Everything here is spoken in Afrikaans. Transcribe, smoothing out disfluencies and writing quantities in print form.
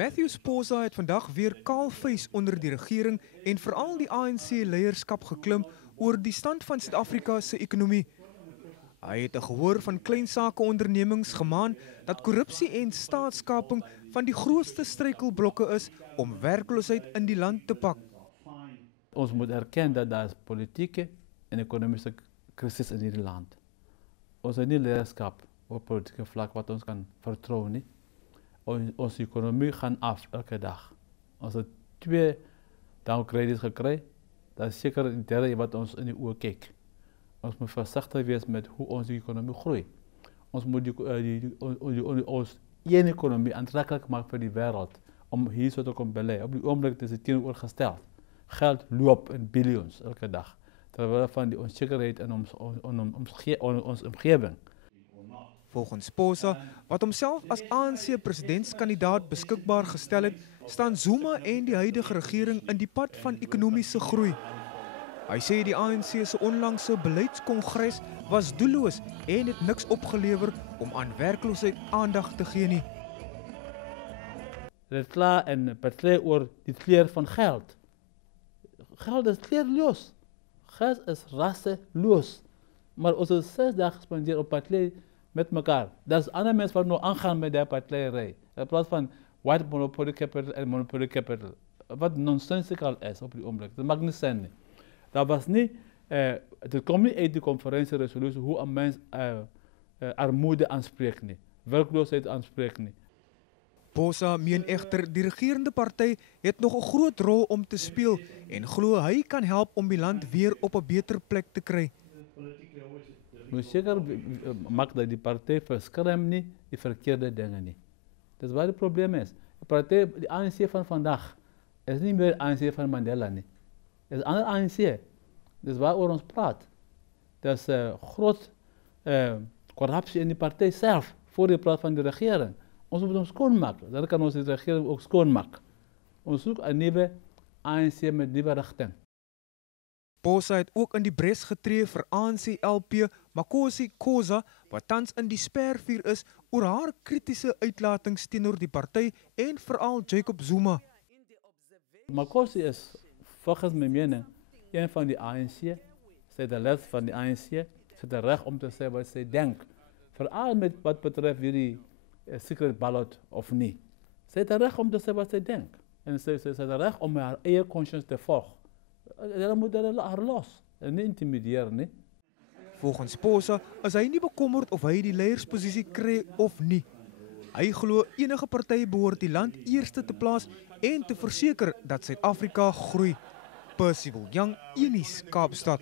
Matthew Sposa het vandag weer kaalvuis onder die regering en veral die ANC-leierskap geklim oor die stand van Suid-Afrika se ekonomie. Hy het 'n gehoor van kleinsakeondernemings gemaan dat korrupsie en staatskaping van die grootste struikelblokke is om werkloosheid in die land te pak. Ons moet erkennen dat daar is politieke en economische crisis in hierdie land. Ons het nie leierskap op politieke vlak wat ons kan vertrouwen nie. Onze economie gaan af elke dag. Ons het 2 downgrades gekry. Dat is zeker die derde wat ons in die oor kyk. Ons moet versigtig wees met hoe onze economie groeit. Ons moet ons één economie aantrekkelijk maken voor die wereld om hier zo te komen beleid. Op die ogenblik is het teenoorgesteld. Geld loopt in biljoens elke dag. Terwijl van die onzekerheid in ons omgeving. Volgens Sposa, wat homself as ANC-presidentskandidaat beskikbaar gestel het, staan Zuma en die huidige regering in die pad van ekonomiese groei. Hy sê die ANC se onlangse beleidskongres was doelloos en het niks opgelewer om aan werkloosheid aandag te gee nie. Het is klaar en partij oor die kleur van geld. Geld is kleurloos. Geld is rasseloos. Maar ons het 6 dagen gespendeerd op partij met elkaar. Dat is andere mensen wat nog aangaan met die partijrij. In plaats van white monopoly capital en monopoly capital. Wat nonsensical is op die ogenblik. Dat mag niet zijn. Dat was niet, het komt niet uit de conferentieresolutie hoe een mens armoede aanspreekt. Nie. Werkloosheid aanspreekt. Nie. Sposa meen echter die regerende party het nog 'n groot rol om te speel en glo hy kan help om die land weer op 'n beter plek te kry. Moet zeker maken dat die partij verskermt niet die verkeerde dingen niet. Dat is waar het probleem is. De partij, de ANC van vandaag, is niet meer de ANC van Mandela niet. Het is een andere ANC. Dat is waar we ons praat. Dat is groot corruptie in die partij zelf, voor je praat van de regering. Ons moet hem schoonmaken. Dan kan onze regering ook schoonmaken. Ons zoeken een nieuwe ANC met nieuwe richting. Sposa het ook in die bres getree vir ANC-LP Makosi Khoza, wat tans in die spervuur is oor haar kritiese uitlatings teenoor die party en veral Jacob Zuma. Makosi is, volgens mijn mening, een van die ANC. Zij is de lid van die ANC. Ze heeft het recht om te zeggen wat zij denkt. Vooral met wat betreft jullie secret ballot of niet. Ze heeft het recht om te zeggen wat zij denkt. En ze heeft het recht om haar eigen conscience te volgen. Dan moet haar los en niet intimideren. Nie? Volgens Sposa is hy nie bekommerd of hy die leiersposisie kry of nie. Hy glo enige party behoort die land eerste te plaas en te verseker dat Suid-Afrika groei. Percival Young, Unis, Kaapstad.